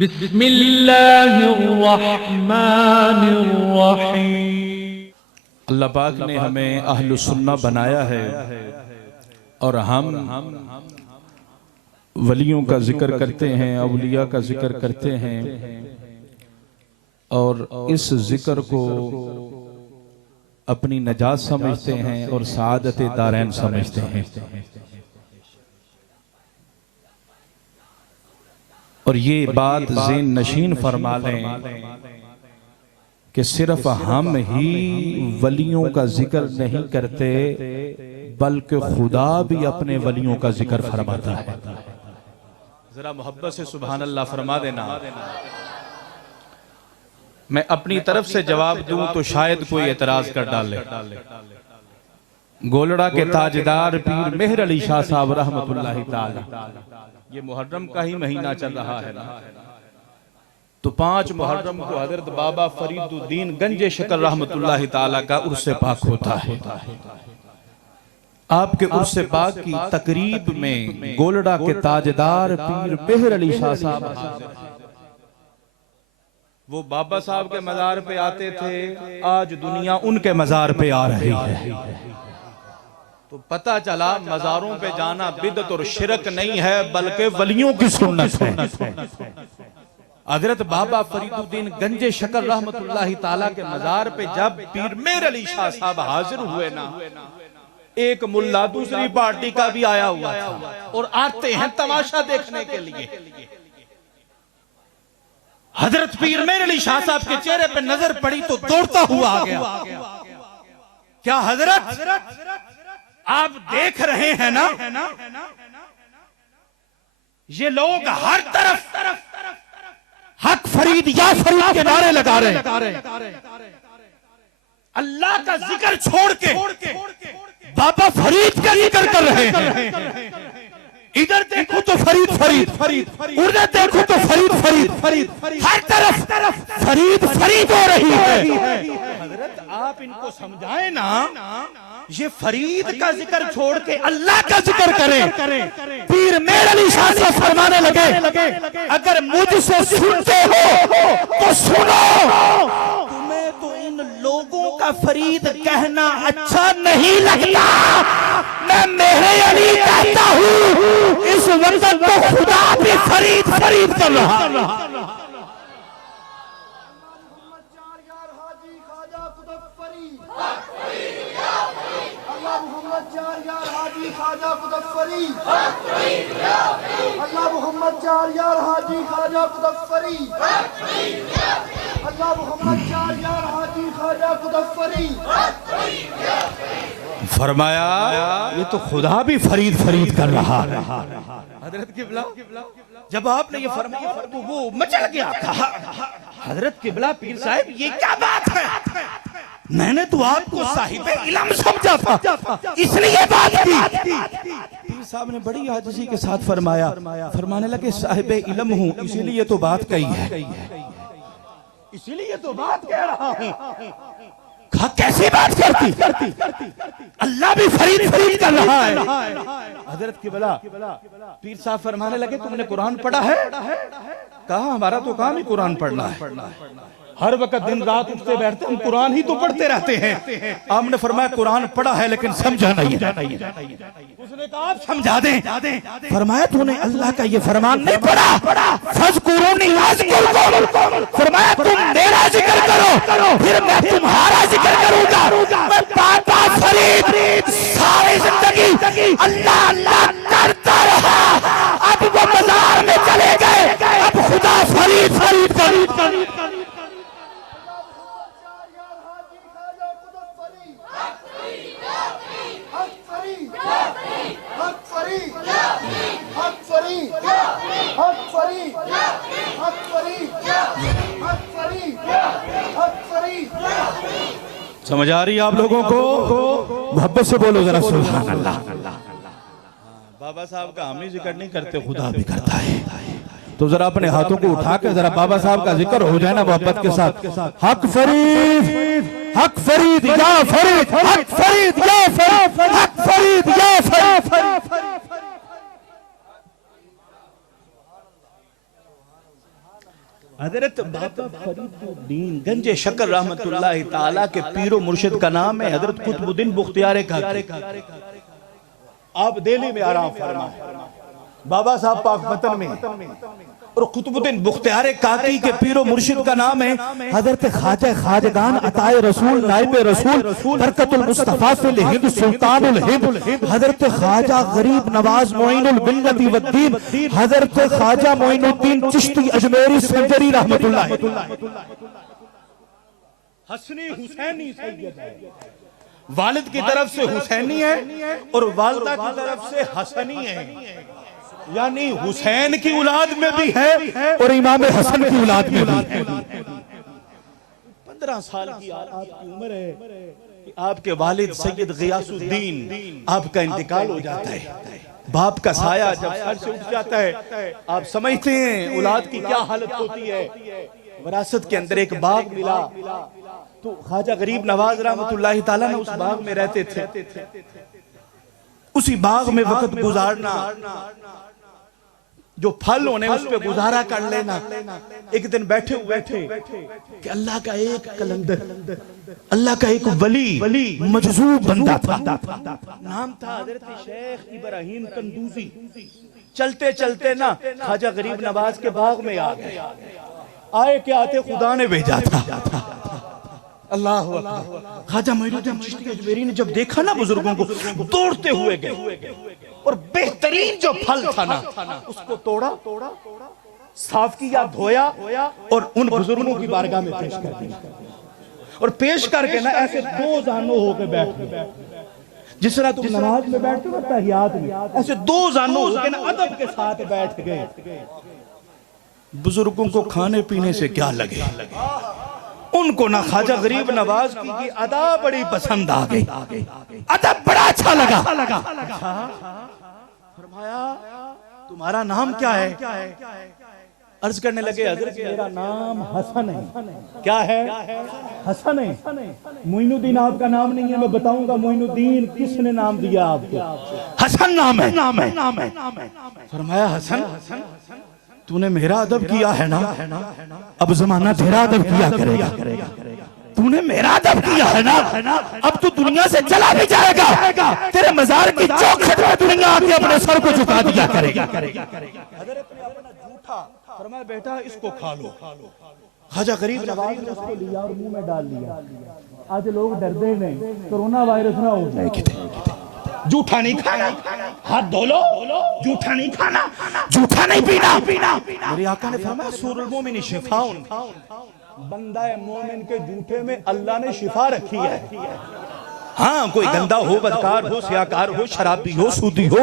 बिस्मिल्लाहिर्रहमानिर्रहीम। अल्लाह पाक ने हमें अहलु सुन्ना बनाया है और हम वलियों का जिक्र करते हैं, औलिया का जिक्र करते हैं और इस जिक्र को अपनी नजात समझते हैं और सादत दारैन समझते हैं। और ये बात ज़ेन नशीन फरमा लें कि सिर्फ हम ही वलियों का जिक्र नहीं करते बल्कि खुदा भी अपने वलियों का जिक्र फरमाता है। जरा मोहब्बत से सुभान अल्लाह फरमा देना। मैं अपनी तरफ से जवाब दूं तो शायद कोई एतराज कर डाले। गोलड़ा के ताजदार पीर मेहर अली शाह साहब रहमतुल्लाहि ताला, ये मुहर्रम का ही महीना चल रहा है ना, तो 5 मुहर्रम को हजरत बाबा फरीदुद्दीन गंजे शकर रहमतुल्लाहि ताला का उर्से पाक होता है। आपके उर्से पाक की तकरीब में गोलड़ा के ताजदार पीर मेहर अली शाह साहब, वो बाबा साहब के मजार पे आते थे, आज दुनिया उनके मजार पे आ रही है। तो पता चला मजारों पे जाना बिदअत और शिरक नहीं है बल्कि वलियों की सुन्नत है। हजरत बाबा फरीदुद्दीन गंजे शकर रहमतुल्लाहि ताला के मजार पे जब पीर मेहर अली शाह साहब हाजिर हुए ना, एक मुल्ला दूसरी पार्टी का भी आया हुआ था और आते हैं तमाशा देखने के लिए। हजरत पीर मेहर अली शाह साहब के चेहरे पे नजर पड़ी तो दौड़ता हुआ आ गया। क्या हजरत आप देख रहे हैं ना, ये लोग हर तरफ हक फरीद या फरीद के नारे लगा रहे हैं, अल्लाह का जिक्र छोड़ के बाबा फरीद का जिक्र कर रहे हैं। इधर देखो तो फरीद फरीद फरीद, उधर देखो तो फरीद फरीद फरीद, हर तरफ फरीद फरीद हो रही है। हजरत आप इनको समझाएं ना, ये फरीद का जिक्र छोड़ के अल्लाह का जिक्र करें। पीर मेहर अली शाह साहब फरमाने लगे, अगर मुझसे सुनते हो तो सुनो, तुम्हें तो इन लोगों का फरीद कहना अच्छा नहीं लगता, मैं मेहर अली कहता हूँ। इस वक्त तो खुदा भी फरीद फरीद कर रहा। ख्वाजा कुतुबफरी, अल्लाह मोहम्मद चार यार हाजी ख्वाजा कुतुबफरी, अल्लाह मोहम्मद चार यार हाजी ख्वाजा कुतुबफरी। फरमाया ये तो खुदा भी फरीद फरीद कर रहा है। हजरत किबला जब आपने ये फरमाया तो वो मचल गया। कहा हजरत किबला पीर साहब ये क्या बात है, मैंने तो आपको साहिबे इल्म समझा था इसलिए बात की। पीर साहब ने बड़ी आजिज़ी के साथ फरमाया, फरमाने लगे साहिबे इल्म हूँ इसीलिए तो बात कही है, इसीलिए तो बात कह रहा हूँ। कहा कैसी बात करती, अल्लाह भी फरीद फरीद कर रहा है। हजरत किबला पीर साहब फरमाने लगे तुमने कुरान पढ़ा है? कहा हमारा तो काम ही कुरान पढ़ना है, हर वक्त दिन रात उठते बैठते हम कुरान ही तो पढ़ते रहते हैं। आपने फरमाया कुरान पढ़ा है लेकिन समझा नहीं है। उसने कहा आप समझा दें। फरमाया तूने अल्लाह का ये फरमान नहीं पढ़ा, फज़कुरूनी अज़कुरकुम, फरमाया तुम मेरा जिक्र करो फिर मैं तुम्हारा जिक्र करूंगा। मैं बाबा फरीद सारी जिंदगी अल्लाह अल्लाह करता रहा, अब वो मज़ार में चले गए, अब खुदा फरीद फरीद फरीद फरीद। समझ आ रही है आप लोगों को? मोहब्बत से बोलो जरा सुभान अल्लाह। बाबा साहब का हम ही जिक्र नहीं करते, खुदा भी करता है। तो जरा अपने हाथों को उठा के जरा बाबा साहब का जिक्र हो जाए ना मोहब्बत के साथ। हक फरीद, हक फरीद या फरीद, हक फरीद या फरीद, हक फरीद या फरीद। हजरत बाबा फरीदुद्दीन गंजे शक्कर रहमतुल्लाह ताला के पीरो मुर्शिद का नाम है हजरत कुतुबुद्दीन बुख्तियार काकी। आप दिल्ली में आराम फरमाए, बाबा साहब पाक वतन में, और कुतुबुद्दीन बुख्तियार काकी के पीरो मुर्शिद का नाम है हजरत ख्वाजा खाजगान अताए रसूल नाइब रसूल बरकतुल मुस्तफा फिल हिंद सुल्तानुल हिंद हजरत ख्वाजा गरीब नवाज मोइनुल मिल्लती वद्दीन हजरत ख्वाजा मोइनुद्दीन चिश्ती अजमेरी संजरी रहमतुल्लाह। हसनी हुसैनी सैयद है, वालिद की तरफ से हुसैनी है और वालिदा की तरफ से हसनी है, यानी हुसैन की औलाद में भी है और इमाम हसन की औलाद में भी है। 15 साल की आपकी उम्र है कि आपके वालिद सैयद गियासुद्दीन आपका इंतकाल हो जाता है। बाप का साया जब सर से उठ जाता है, आप समझते हैं औलाद की क्या हालत होती है। विरासत के अंदर एक बाग मिला तो ख्वाजा गरीब नवाज रहमतुल्लाह ताला ने उस बाग में रहते थे। उसी बाग में वक्त गुजारना, जो फल होने उस पे गुजारा कर लेना। एक दिन बैठे हुए थे कि अल्लाह का एक कलंदर, अल्लाह का एक वली मजजूब बंदा था, नाम था हजरत शेख इब्राहिम कंदूजी। चलते चलते ना ख्वाजा गरीब नवाज के बाग में आ गए। आए क्या आते खुदा ने भेजा था। अल्लाह अकबर। ख्वाजा मोइनुद्दीन चिश्ती अजमेरी ने जब देखा ना बुजुर्गों को, दौड़ते हुए गए और बेहतरीन जो फल था ना उसको तोड़ा, साफ किया, धोया और उन बुजुर्गों की बारगाह में पेश कर दिया। और पेश करके ना ऐसे दो जानों होकर बैठ गए, जिस तरह तुम नमाज में बैठते हो तहियात में, ऐसे दो जानों होकर ना अदब के साथ बैठ गए। बुजुर्गों को खाने पीने से क्या लगे, उनको ना ख्वाजा गरीब नवाज की अदा बड़ी पसंद आ गई, अदब बड़ा अच्छा लगा। फरमाया तुम्हारा नाम क्या है? अर्ज करने लगे हजरत मेरा नाम हसन है। क्या है? हसन है। मोइनुद्दीन आपका नाम नहीं है, मैं बताऊंगा मोइनुद्दीन किसने नाम दिया आपको। हसन नाम है। फरमाया हसन तूने मेरा अदब किया है ना, अब जमाना तेरा अदब किया करेगा। तूने मेरा अदब किया है ना, अब तू दुनिया से चला भी जाएगा, तेरे मजार की चौखट में दुनिया आके अपने सर को झुका दिया करेगा। फरमाया बेटा इसको खा लो। ख्वाजा गरीब नवाज ने उसको लिया और मुंह में डाल लिया। आज लोग डरते नहीं कोरोना वायरस ना हो जाए। जूठा नहीं खाना, हाथ धो लो, जूठा नहीं खाना, जूठा नहीं पीना। मेरे आका ने फरमाया सूरुल मोमिन शिफाउन, बंदा मोमिन के जूठे में अल्लाह ने शिफा रखी है। हाँ कोई गंदा हो, बदकार हो, सियाकार हो, शराबी हो, सूदी हो,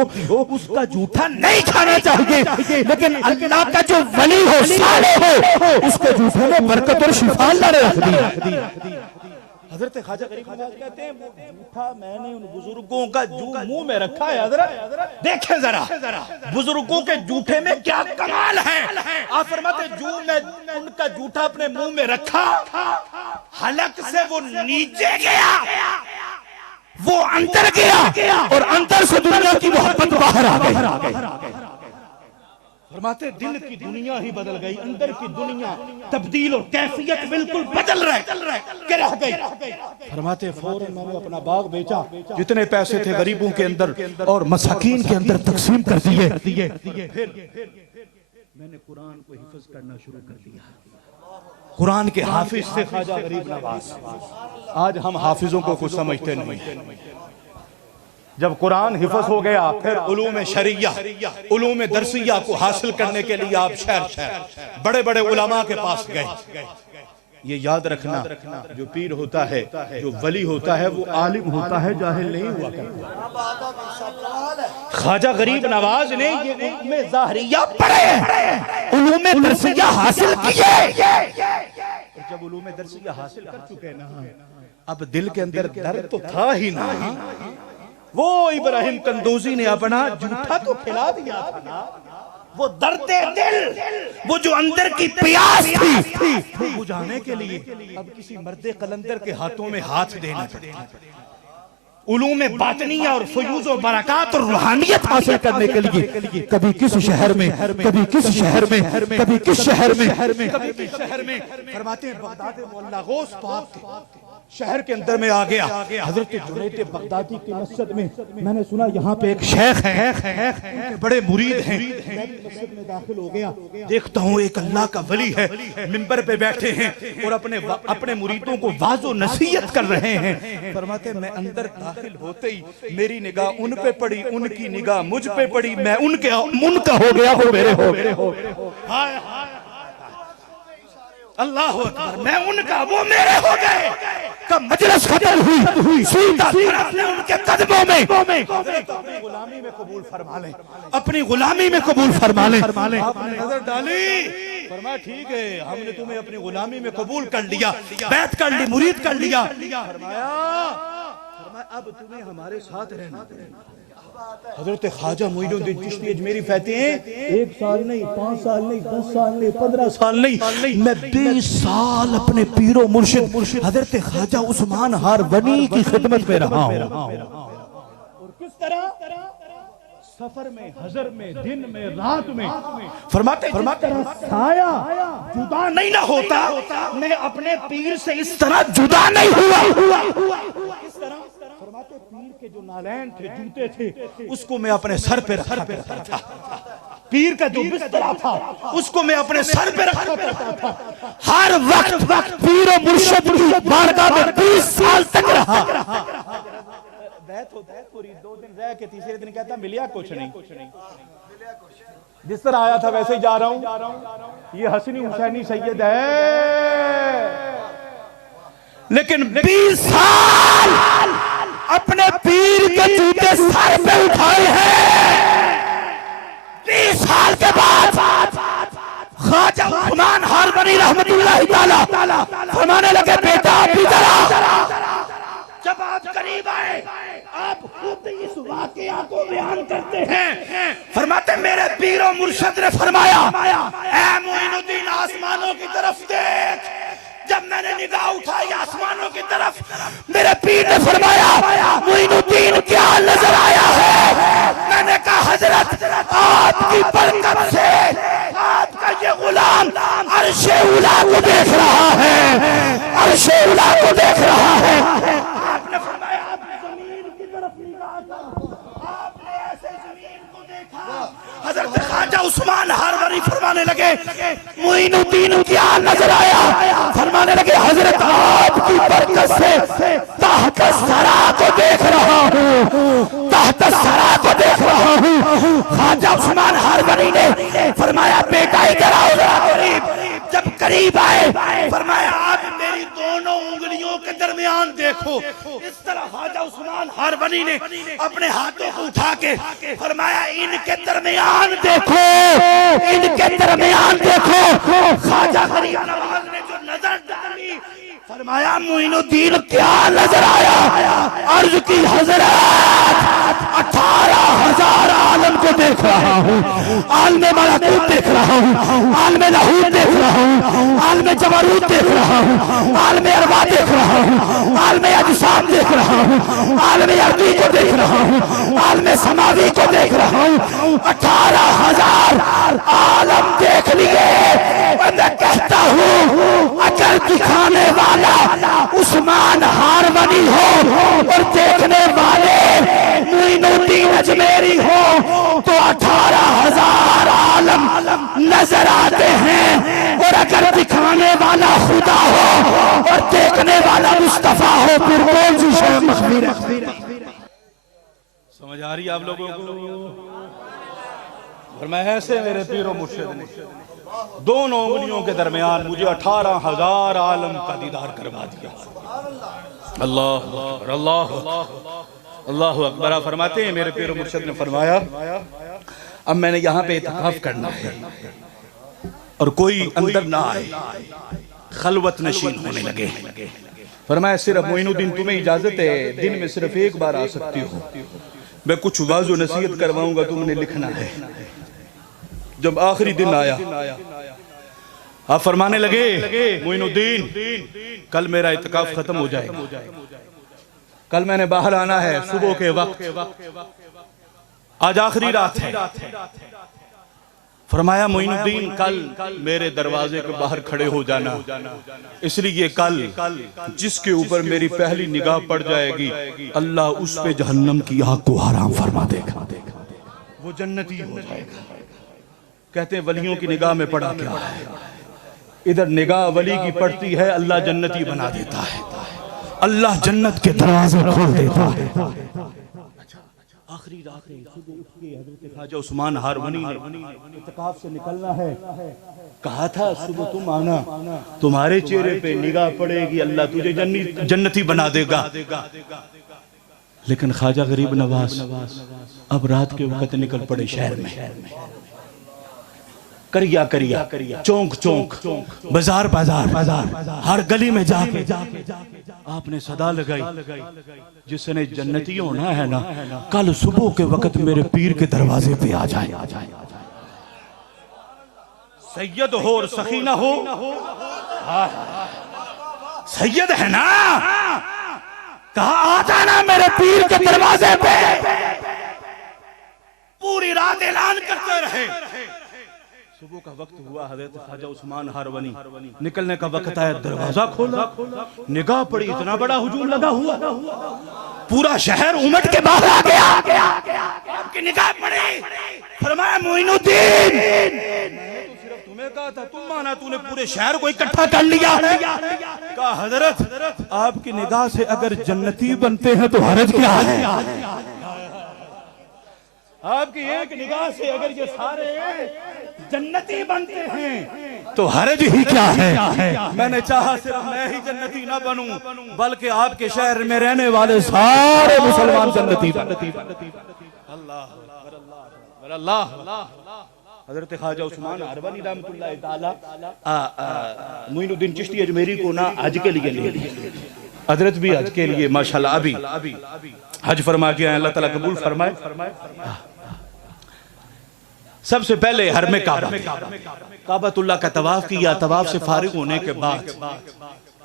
उसका जूठा नहीं खाना चाहिए। लेकिन अल्लाह का जो वली हो, साले हो, उसके जूठे में बरकत और शिफा अल्लाह ने रख दी। हजरत ख्वाजा गरीब नवाज कहते हैं वो जूठा मैंने उन बुजुर्गों का मुंह में रखा है। हजरत देखें जरा बुजुर्गों के जूठे में क्या कमाल है। आप फरमाते जो मैं उनका जूठा अपने मुंह में रखा, हलक से वो नीचे गया, वो अंदर गया और अंदर से दुनिया की मोहब्बत बाहर आ गई। फरमाते दिल की दुनिया ही बदल गई, अंदर की दुनिया तब्दील और कैफियत बिल्कुल बदल रह गई। फरमाते फौरन मैंने अपना बाग बेचा, जितने पैसे थे गरीबों के अंदर और मसाकीन के अंदर तकसीम कर दिए। फिर मैंने कुरान को हिफ्ज करना शुरू कर दिया। कुरान के हाफिज से ख्वाजा गरीब नवाज। आज हम हाफिजों को कुछ समझते नहीं। जब कुरान हिफ्ज हो गया फिर उलूम शरिया, उलूम दरसिया को हासिल करने के लिए आप शहर बड़े बड़े उलमा के पास गए। ये याद रखना जो पीर होता है, जो वली होता है, वो आलिम होता है, जाहिल नहीं हुआ करता। ख्वाजा गरीब नवाज ने ये उलूम ज़ाहरिया पढ़े, उलूम दरसिया हासिल किए। जब उलूम दरसिया हासिल कर चुके ना, अब दिल के अंदर दर्द तो था ही ना। वो इब्राहिम कंदूजी ने अपना जूठा तो खिला दिया था ना, वो दर्द दिल, वो जो अंदर की प्यास थी वो बुझाने के लिए अब किसी मर्दे कलंदर के हाथों में हाथ देना पड़ता। उलूम बातनिया और फयूज और बरक़ात और रूहानियत हासिल करने के लिए कभी किस शहर में, कभी किस शहर में, कभी किस शहर में, कभी किस शहर में, फरमाते हैं बगदाद मोहल्ला गौस पाक के शहर के अंदर में आ गया। हजरत जुनैद बगदादी की मस्जिद में मैंने सुना यहाँ पे एक शेख है, बड़े मुरीद हैं। मैं भी मस्जिद में दाखिल हो गया, देखता हूँ एक अल्लाह का वली है, मिंबर पे बैठे हैं और अपने मुरीदों को वाज़ो नसीहत कर रहे हैं। फरमाते मैं अंदर दाखिल होते ही मेरी निगाह उन पे पड़ी, उनकी निगाह मुझ पे पड़ी, मैं उनका हो गया, वो मेरे हो। अल्लाह अकबर, मैं उनका वो मेरे हो गए। कब मजलिस खत्म हुई, सीधा ने उनके कदमों में अपनी गुलामी में कबूल फरमा लें, अपनी गुलामी में कबूल फरमा लें। आपने नजर डाली, फरमाया ठीक है, हमने तुम्हें अपनी गुलामी में कबूल कर लिया, बैत कर ली, मुरीद कर लिया। फरमाया अब तुम्हें हमारे साथ रहना। हजरत ख्वाजा मोइनुद्दीन चिश्ती अजमेरी कहते हैं 1 साल नहीं, 5 साल नहीं, 10 साल नहीं, 15 साल नहीं, मैं 20 साल अपने पीरो मुर्शिद हजरत ख्वाजा उस्मान हारवनी की खिदमत में रहा हूं। और किस तरह सफर में, हजर में, दिन में, रात में, फरमाते साया जुदा नहीं ना होता, मैं अपने पीर से इस तरह जुदा नहीं हुआ। किस तरह? फरमाते पीर के जो नालैन थे, जूते थे, उसको मैं अपने सर पे रखा करता था। पीर का जो बिस्तरा था उसको मैं अपने सर पे रखा करता था। हर वक्त पीर और मुर्शिद की बारगाह में 20 साल तक रहा। बैत होता है पूरी 2 दिन रह के तीसरे दिन कहता मिलिया कुछ नहीं। जिस तरह आया था वैसे ही जा रहा हूं। ये हसनी हुसैनी सैयद है, लेकिन 20 साल अपने पीर के जूते सर पे उठाए हैं। 20 साल के बाद ख्वाजा उस्मान हारवनी रहमतुल्लाह ताला फरमाने लगे बेटा आप इधर आओ। जब आप करीब आए आप खुद इस वाकया को बयान करते हैं। फरमाते मेरे पीरो मुर्शिद ने फरमाया ऐ मोइनुद्दीन आसमानों की तरफ देख। जब मैंने निगाह उठाई आसमानों की तरफ, मेरे पीर ने फरमाया मोइनुद्दीन क्या नजर आया है? मैंने कहा हजरत आपकी बरकत से आपका ये गुलाम अर्शे उला को देख रहा है, अर्शे उला को देख रहा है। आपने फरमाया आपने जमीन की तरफ निगाह था, आपने ऐसे जमीन को देखा। हजरत ख्वाजा उस्मान हारवनी फरमाने लगे मोइनुद्दीन क्या नजर आया? फरमाने लगे हजरत आपकी बरकत से तहत सरा को देख रहा हूँ, तहत सरा को देख रहा हूँ। ख्वाजा उस्मान हारवनी ने फरमाया बेटा इधर आओ जरा करीब। जब करीब आए फरमाया आप मेरी दोनों उंगलियों के दरमियान देखो। इस तरह ख्वाजा उस्मान हारवनी ने अपने हाथों को उठा के फरमाया इनके दरमियान देखो, इनके दरमियान देखो। ख्वाजा गरीब नवाज ने जो नजर डाली फरमाया मोइनुद्दीन क्या नजर आया? अर्ज की हजरत 18,000 आलम को देख रहा हूँ, आलमे मलाकूत देख रहा हूँ, आलमे लाहूत देख रहा हूँ, आलमे जबरूत देख रहा हूँ, आलमे अरवा देख रहा हूँ, आलमे अजसाम देख रहा हूँ, आलमे अर्दी को देख रहा हूँ, आलमे समावी को देख रहा हूँ। 18,000 आलम देख लिए। मैं कहता हूँ अगर दिखाने वाला उस्मान हारवनी हो और देखने वाले मोइनुद्दीन अजमेरी हो तो 18,000 आलम नजर आते हैं। और अगर दिखाने वाला खुदा हो और देखने वाला मुस्तफा हो फिर कौन सी शय मखफी है? समझ आ रही है आप लोगों को? और मैं ऐसे मेरे पीरो मुर्शिद ने दोनों उंगलियों के दरमियान मुझे 18,000 आलम का दीदार करवा दिया। अल्लाह अकबर, अल्लाह अल्लाह अकबर। फरमाते हैं मेरे पीरो मुर्शिद ने फरमाया अब मैंने यहाँ पे इत्काफ करना है और कोई अंदर ना आए, खलवत नशीन होने लगे। फरमाया सिर्फ मोइनुद्दीन तुम्हें इजाजत है, दिन में सिर्फ एक बार आ सकती हो, मैं कुछ वाज़ो नसीहत करवाऊंगा, तुमने लिखना है। जब आखिरी दिन आया आप फरमाने लगे मोइनुद्दीन कल मेरा इत्काफ खत्म हो जाएगा, कल मैंने बाहर आना है सुबह के वक्त, आज आखिरी रात है। फरमाया मोइनुद्दीन कल मेरे दरवाजे के बाहर खड़े हो जाना, इसलिए कल जिसके ऊपर मेरी पहली निगाह पड़ जाएगी अल्लाह उस पे जहन्नम की आग को हराम फरमा देगा, वो जन्नती हो जाएगा। कहते हैं वलियों की निगाह में पड़ा क्या है, इधर निगाह वली की पड़ती है अल्लाह जन्नती बना देता है, अल्लाह जन्नत के दरवाजे खोल देता है। आखिरी रात है, सुबह उठ के हजरत ख्वाजा उस्मान हारवनी ने इत्तिकाफ से निकलना है, कहा था सुबह तुम आना, तुम्हारे चेहरे पे निगाह पड़ेगी अल्लाह तुझे जन्नती बना देगा। लेकिन ख्वाजा गरीब नवाज अब रात के वक्त निकल पड़े शहर में, करिया करिया चौंक चौंक बाजार बाजार हर गली में जाके आपने सदा लगाई, जिसने जन्नती होना है ना कल सुबह के वक्त मेरे पीर के दरवाजे पे आ जाए। सैयद हो और सखीना हो, सैयद है ना, कहा आ जाना मेरे पीर के दरवाजे पे। पूरी रात ऐलान करते रहे। सुबह का वक्त हुआ, हजरत ख्वाजा उस्मान हारवनी निकलने का वक्त आया, दरवाजा खोला, निगाह पड़ी, इतना बड़ा हुजूम लगा हुआ, पूरा शहर उमड़ के बाहर आ गया। आपकी निगाह पड़ी, फरमाया मोइनुद्दीन सिर्फ तुम्हें कहा था, तुम माना, तूने पूरे शहर को इकट्ठा कर लिया है। कहा हजरत आपकी निगाह से अगर जन्नती बनते हैं तो हरज क्या है, आपकी एक निगाह से अगर ये सारे जन्नती बनते हैं तो हरज ही क्या है। मैंने चाहा सिर्फ मैं ही जन्नती ना बनूं, बल्कि आपके शहर में रहने वाले सारे मुसलमान जन्नती। अल्लाह हजरत ख्वाजा उस्मान हारवनी रहमतुल्लाह ताला मोइनुद्दीन चिश्ती अजमेरी को ना हज के लिए लिए, हजरत भी हज के लिए माशाल्लाह अभी हज फरमा के अल्लाह ताला कबूल फरमाए। सबसे पहले हर में काबतुल्लाह का तवाफ किया, तवाफ से फारिग होने के बाद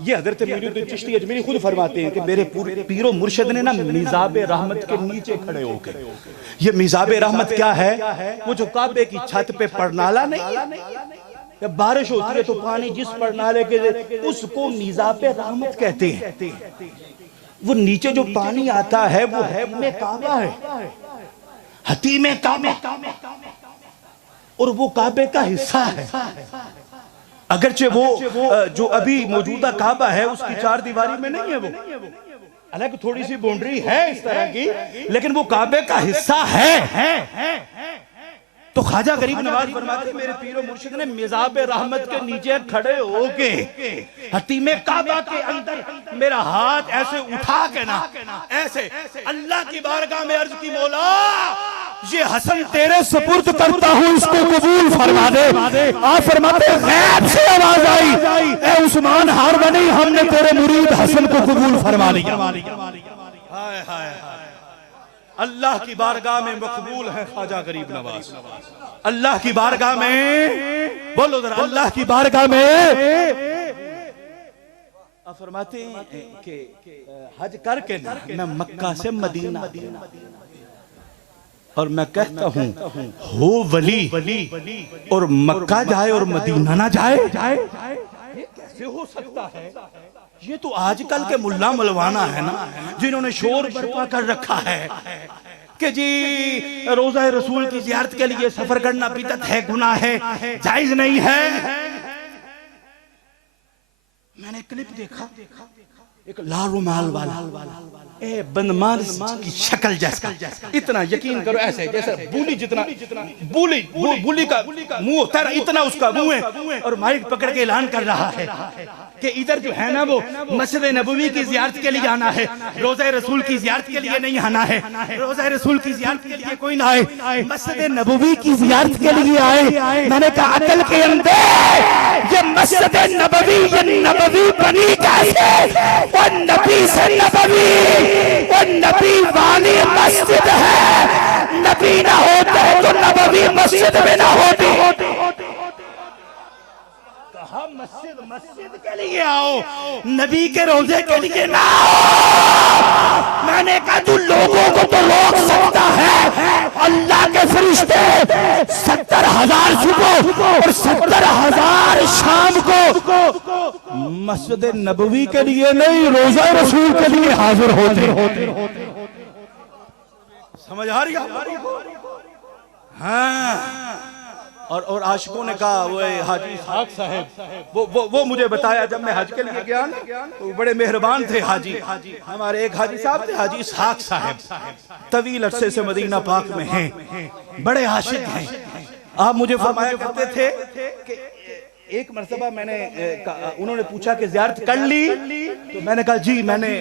ये हजरत मोइनुद्दीन चिश्ती अजमेरी खुद फरमाते हैं कि मेरे पूरे पीरो मुर्शिद ने ना मिजाब रहमत के नीचे खड़े होकर, ये मिजाब रहमत क्या है, वो जो काबे की छत पे परनाला नहीं, जब बारिश होती है तो पानी जिस परनाले के उसको मिजाब रहमत कहते हैं। वो नीचे जो पानी आता है वो है में काबा है, हतीम काबा, और वो काबे का हिस्सा है। अगरचे वो जो अभी मौजूदा काबा है उसकी चार दीवारी में नहीं है, वो अलग थोड़ी सी बाउंड्री है इस तरह की, लेकिन वो काबे का हिस्सा है। तो ख्वाजा गरीब नवाज फरमाते मेरे पीरो मुर्शिद ने मिजाब रहमत के नीचे खड़े होके हतीमे काबा के अंदर मेरा हाथ ऐसे उठा के ना ऐसे अल्लाह की बारगाह में अर्ज की, मौला ये हसन तेरे सुपुर्द करता हूँ, इसको कबूल फरमा दे। आप फरमाते गैब से आवाज आई, ए उस्मान हारवनी हमने तेरे मुरीद हसन को कबूल फरमा लिया। हाय हाय अल्लाह की बारगाह में मकबूल है ख्वाजा गरीब नवाज, अल्लाह की बारगाह में, बोलो जरा अल्लाह की बारगाह में। आप फरमाते हैं कि हज करके मैं मक्का से मदीना, और मैं कहता हूं हो वली और मक्का जाए और मदीना ना जाए, ये कैसे हो सकता है। ये तो आजकल के मुल्ला मलवाना है ना, जिन्होंने शोर बर्पा कर रखा है कि जी रोजा रसूल की जियारत के लिए सफर करना बिदअत है, गुनाह है, जायज नहीं है। मैंने क्लिप देखा, एक लाल रुमाल वाला बंदमान की शक्ल जैसा, इतना यकीन करो ऐसे जैसे बूली जितना बूली का मुंह होता है, इतना उसका मुंह है, और माइक पकड़ के ऐलान कर रहा है कि इधर जो है ना वो मस्जिद नबवी की जियारत के लिए आना है, रोज़ा रसूल की जियारत के लिए नहीं आना है। रोज़ा रसूल की जियारत के लिए कोई ना आए, मस्जिद नबवी की जियारत के लिए आए। मैंने कहा अकल के अंदर ये मस्जिद नबवी, ये नबवी बनी कैसे? वो नबी से नबवी, वो नबी वाली मस्जिद है। नबी ना होते तो नबवी मस्जिद में ना होती। कहा मस्जिद मस्जिद के लिए आओ, नबी के रोजे के लिए ना आओ। मैंने कहा तू लोगों को तो रोक सकता है, अल्लाह के फरिश्ते 70,000 सुबह और 70,000 शाम को मस्जिद नबवी के लिए नहीं, रोजा रसूल के लिए हाजिर होते। समझ आ रही है? हाँ। और आशिकों ने कहा वो हाजी इसहाक साहब, वो मुझे बताया जब मैं हज के लिए गया ना, तो बड़े मेहरबान थे हाजी। हमारे एक हाजी साहब थे, हाजी इसहाक साहब, तवील अरसे से मदीना पाक में हैं, बड़े आशिक हैं। आप मुझे फरमाया करते थे कि एक मरतबा उन्होंने पूछा कि जियारत कर ली, तो मैंने कहा जी मैंने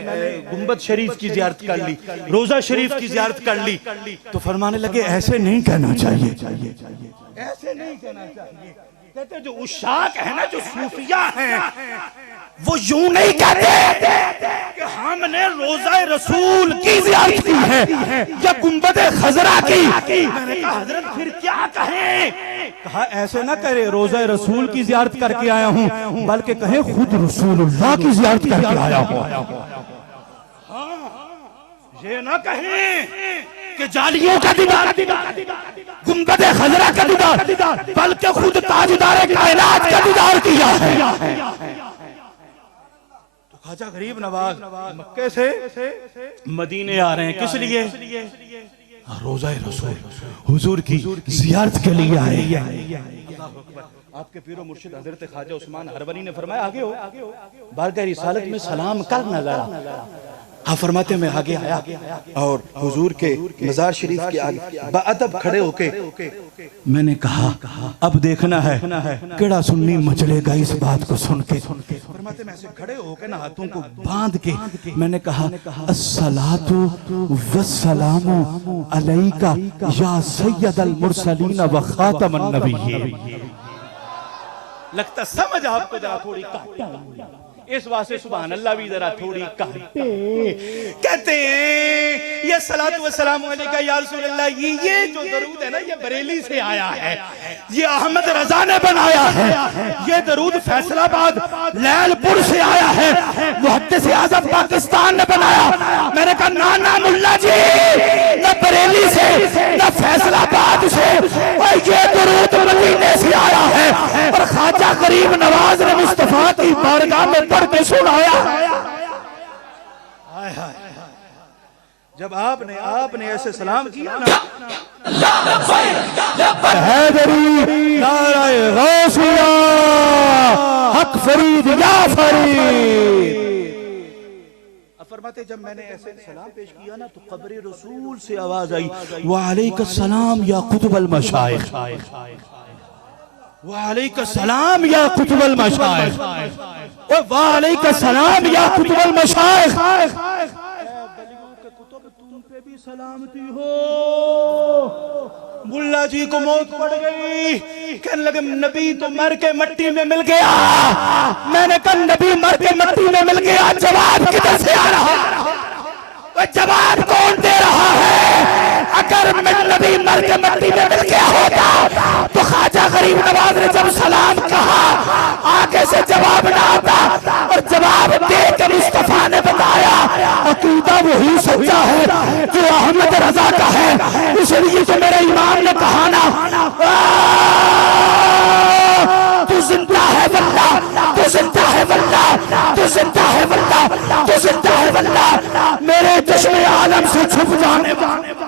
गुंबद शरीफ की जियारत कर ली, रोजा शरीफ की जियारत कर ली। तो फरमाने लगे ऐसे नहीं कहना चाहिए, ऐसे नहीं कहना चाहिए। कहते जो उशाक है ना, जो सूफिया हैं, वो यूं नहीं कहते कि हमने रोजा रसूल की जियारत की है या गुंबद खजरा की। मैंने कहा हजरत फिर क्या कहें? कहा ऐसे ना करे, रोजा रसूल की जियारत करके आया हूं, बल्कि कहे खुद रसूलुल्लाह की जियारत करके आया हूं। ये ना कहें कि जालियों का दीदार, गुंबद खजरा का दीदार, बल्कि खुद ताजदार कायनात का दीदार किया है। तो ख्वाजा गरीब नवाज मक्के से मदीने आ रहे हैं, किस लिए? रोजा रसूल हुजूर की जियारत के लिए आए। आपके पीरो मुर्शिद हजरत ख्वाजा उस्मान हरवनी ने फरमाया आगे हो, बारगाह रिसालत में सलाम कर न लड़ा। हाँ फरमाते मैं आगे आया और हुजूर के मजार शरीफ के आगे बाअदब खड़े होके मैंने कहा अब देखना है केड़ा सुन्नी मचलेगा इस बात को सुन के। फरमाते मैं ऐसे खड़े होके ना हाथों को बांध के मैंने कहा अस्सलातु वस्सलामु अलैका या सय्यदल मुरसलीन व खातमन नबिय्यीन। लगता समझ आपको जरा थोड़ी काट, इस वास्ते सुभान अल्लाह भी जरा थोड़ी काटे। कहते हैं ये सलातु व सलाम अलैका या रसूल अल्लाह, ये जो दरूद है ना, ये बरेली से आया है, ये अहमद रजा ने बनाया है। ये दरूद फैसलाबाद लैलपुर से आया है, मुहद्दिस आज़म पाकिस्तान ने बनाया। मैंने कहा ना ना मुल्ला जी, न बरेली से न फैसलाबाद से, और ये दरूद मदीने से आया है और ख्वाजा गरीब नवाज ने मुस्तफा की बारगाह में पढ़ के सुनाया। जब आपने ऐसे सलाम किया ना, हैदरी नाराए गौसिया हक फरीद या फरीद। फरमाते जब मैंने ऐसे सलाम पेश किया ना, तो कब्र रसूल से आवाज आई वालेकुम सलाम या कुतुबल मशाइख, वालेकुम सलाम या कुतुबल मशाइख, वालेकुम सलाम या कुतुबल मशाइख। तुम पे भी सलामती हो। मुल्ला जी को मौत पड़ गई, कहने लगे नबी तो मर के मिट्टी में मिल गया। मैंने कहा नबी मर के मिट्टी में मिल गया, जवाब किधर से आ रहा है? जवाब कौन दे रहा है? अगर मैं नबी मर के मिट्टी में मिल गया होता तो ख्वाजा गरीब नवाज ने जब सलाम कहा आगे से जवाब ना आता, और जवाब दे के मुस्तफा ने बताया अकीदा वही सच्चा है जो अहमद रजा का है। इसलिए तो मेरे इमाम ने कहा ना तू जिंदा है वल्ला, तू जिंदा है वल्ला, तू जिंदा है वल्ला, तू जिंदा है वल्ला, मेरे चश्मे आलम से छुप जाने वाले।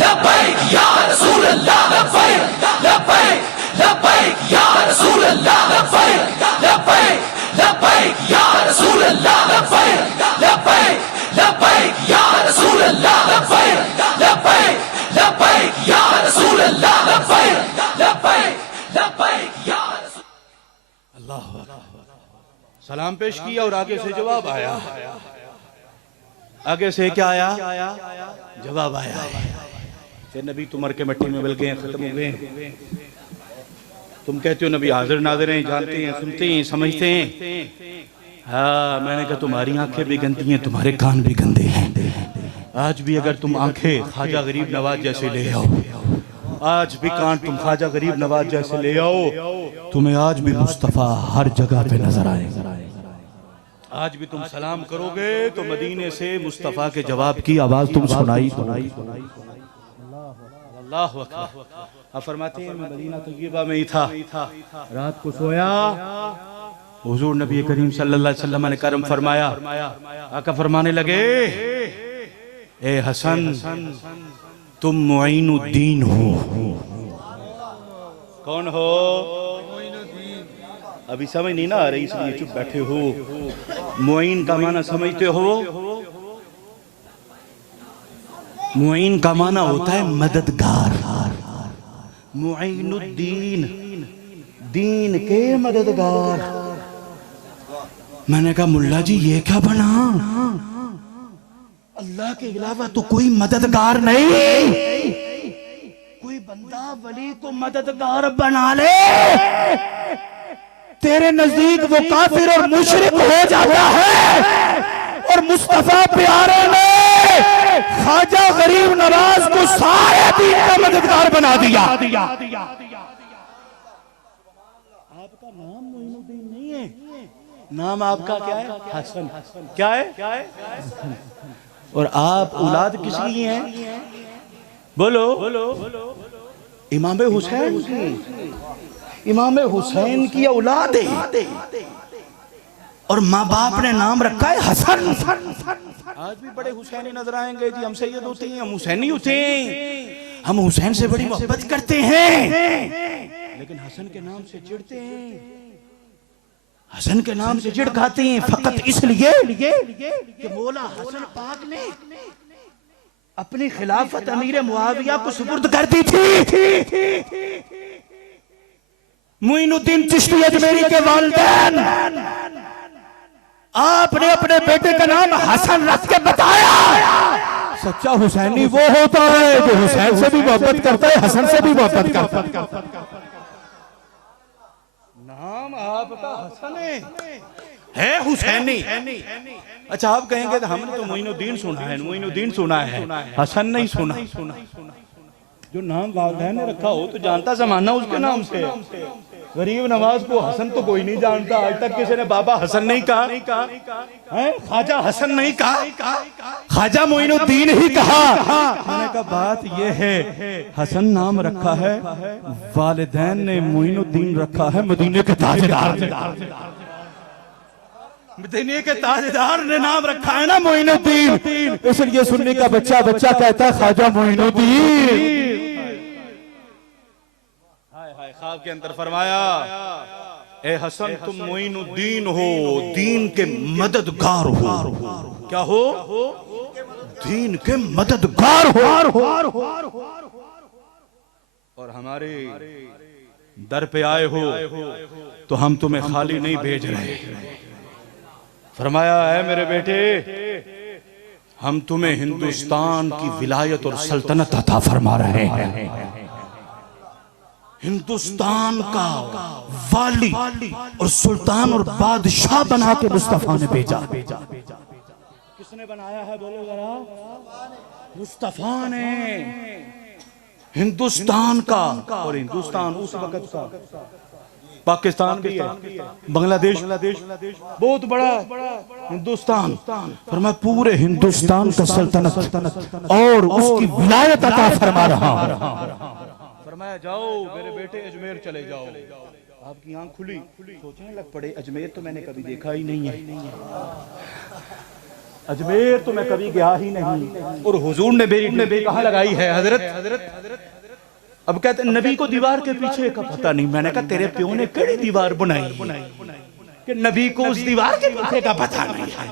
लब्बैक या रसूल अल्लाह, लब्बैक लब्बैक लब्बैक या रसूल अल्लाह, लब्बैक लब्बैक लब्बैक या रसूल अल्लाह, लब्बैक लब्बैक लब्बैक या रसूल अल्लाह, लब्बैक लब्बैक लब्बैक या रसूल अल्लाह, लब्बैक लब्बैक लब्बैक या रसूल अल्लाह। सलाम पेश किया और आगे से जवाब आया। आगे से क्या आया? जवाब आया। फिर नबी तुमर के मिट्टी में मिल गए, खत्म हो गए। तुम कहते हो नबी हाजिर नाजिर हैं, जानते हैं, सुनते हैं, समझते हैं। हाँ मैंने कहा तुम्हारी आंखें भी गंदी हैं, तुम्हारे कान भी गंदे हैं। आज भी अगर तुम आंखें ख्वाजा गरीब नवाज जैसे ले आओ, आज भी कान तुम ख्वाजा गरीब नवाज जैसे ले आओ, तुम्हें आज भी मुस्तफा हर जगह पे नजर आएगा। आज भी तुम सलाम करोगे तो मदीने से मुस्तफा के जवाब की आवाज तुम सुनाई। अल्लाह अकबर। आप फरमाते हैं मैं मदीना तय्यबा में ही था, रात को सोया, हुजूर नबी करीम सल्लल्लाहु अलैहि वसल्लम ने करम फरमाया। आका फरमाने लगे, ए हसन तुम मुईनुद्दीन हो। कौन हो? अभी समझ नहीं ना आ रही इसलिए चुप बैठे हो। मुईन का माना समझते हो? मुईन का माना होता है मददगार। मुईनुद्दीन, दीन के मददगार। मैंने कहा मुल्ला जी ये क्या बना? अल्लाह के अलावा तो कोई मददगार नहीं, कोई बंदा वली को मददगार बना ले, तेरे नजदीक वो काफिर और मुशरिक हो जाता है। और मुस्तफा प्यारे ने ख्वाजा गरीब नवाज को सारे दीन का मददगार बना दिया। आपका नाम मोइनुद्दीन नहीं है, नाम आपका क्या है? हसन। क्या है? और आप औलाद किस लिए हैं? बोलो। इमाम हुसैन की, इमाम हुसैन की औलाद है और माँ बाप ने नाम रखा है हसन। आज भी बड़े हुसैनी नजर आएंगे जी, हम सैयद होते हैं, हम हुसैनी होते हैं, हम हुसैन से बड़ी मोहब्बत करते हैं, लेकिन हसन के नाम से चिढ़ते हैं, हसन के नाम से चिढ़ खाते हैं फकत इसलिए कि मौला हसन पाक ने अपनी खिलाफत अमीर मुआविया को सुपुर्द कर दी थी। मुईनुद्दीन चिश्ती अजमेरी के वालिदैन, आपने अपने बेटे का नाम हसन रख के बताया। सच्चा हुसैनी वो होता है जो हुसैन से भी मोहब्बत करता है, हसन से भी मोहब्बत करता है। नाम आपका हसन है हुसैनी। अच्छा आप कहेंगे तो हमने तो मोइनुद्दीन सुना है, मोइनुद्दीन सुना है, हसन नहीं सुना। जो नाम वालिदैन ने रखा हो तो जानता जमाना उसके नाम से। गरीब नवाज को हसन तो कोई नहीं जानता, आज तक किसी ने बाबा हसन नहीं कहा, ख्वाजा हसन नहीं कहा, ख्वाजा मोइनुद्दीन ही कहा। मैंने कहा बात यह है, हसन नाम रखा है वालिदैन ने, मोइनुद्दीन रखा है मदीने के ताजदार ने। मदीने के ताजदार ने नाम रखा है ना मोइनुद्दीन, इसलिए सुन्नी का बच्चा बच्चा कहता है ख्वाजा मोइनुद्दीन। ख्वाब के अंदर फरमाया, ए हसन तुम मोइनुद्दीन हो, दीन के मददगार हो। क्या हो? दीन के मददगार हो। और हमारे दर पे आए हो तो हम तुम्हें खाली नहीं भेज रहे। फरमाया है मेरे बेटे, हम तुम्हें हिंदुस्तान की विलायत और सल्तनत अता फरमा रहे हैं। हिंदुस्तान का वाली और सुल्तान और बादशाह बना के मुस्तफा ने भेजा। किसने बनाया है बोलो जरा? मुस्तफा ने। हिंदुस्तान का, और हिंदुस्तान उस वक्त का पाकिस्तान भी है, बांग्लादेश बहुत बड़ा हिंदुस्तान, फरमा पूरे हिंदुस्तान का सल्तनत और उसकी विलायत अता फरमा रहा हूं। फरमाया जाओ मेरे बेटे अजमेर चले जाओ। आपकी आंख खुली, सोचने लग पड़े अजमेर तो मैंने कभी देखा ही नहीं है, अजमेर तो मैं कभी गया ही नहीं, और हुजूर ने मेरी कहाँ लगाई है हजरत। अब कहते नबी को दीवार के पीछे का पता नहीं। मैंने कहा तेरे प्यो ने कड़ी दीवार बनाई कि नबी को उस दीवार के पीछे का पता नहीं है।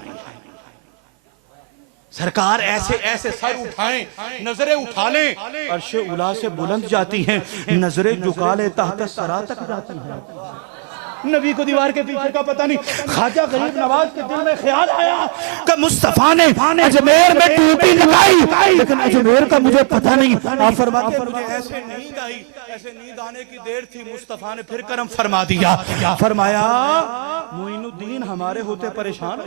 सरकार ऐसे ऐसे सर उठाएं, नजरें उठा लें, अर्शे उला से बुलंद जाती हैं, नजरें झुका ले तहत सरा तक जाती हैं। नबी को दीवार के पीछे का पता नहीं। ख्वाजा गरीब नवाज के दिल में ख्याल आया कि मुस्तफा ने अजमेर में ड्यूटी लगाई, लेकिन अजमेर का मुझे पता नहीं। आप फरमाते मुझे ऐसे नींद आई, ऐसे नींद आने की देर थी, मुस्तफा ने फिर करम फरमा दिया। फरमाया मोइनुद्दीन हमारे होते परेशान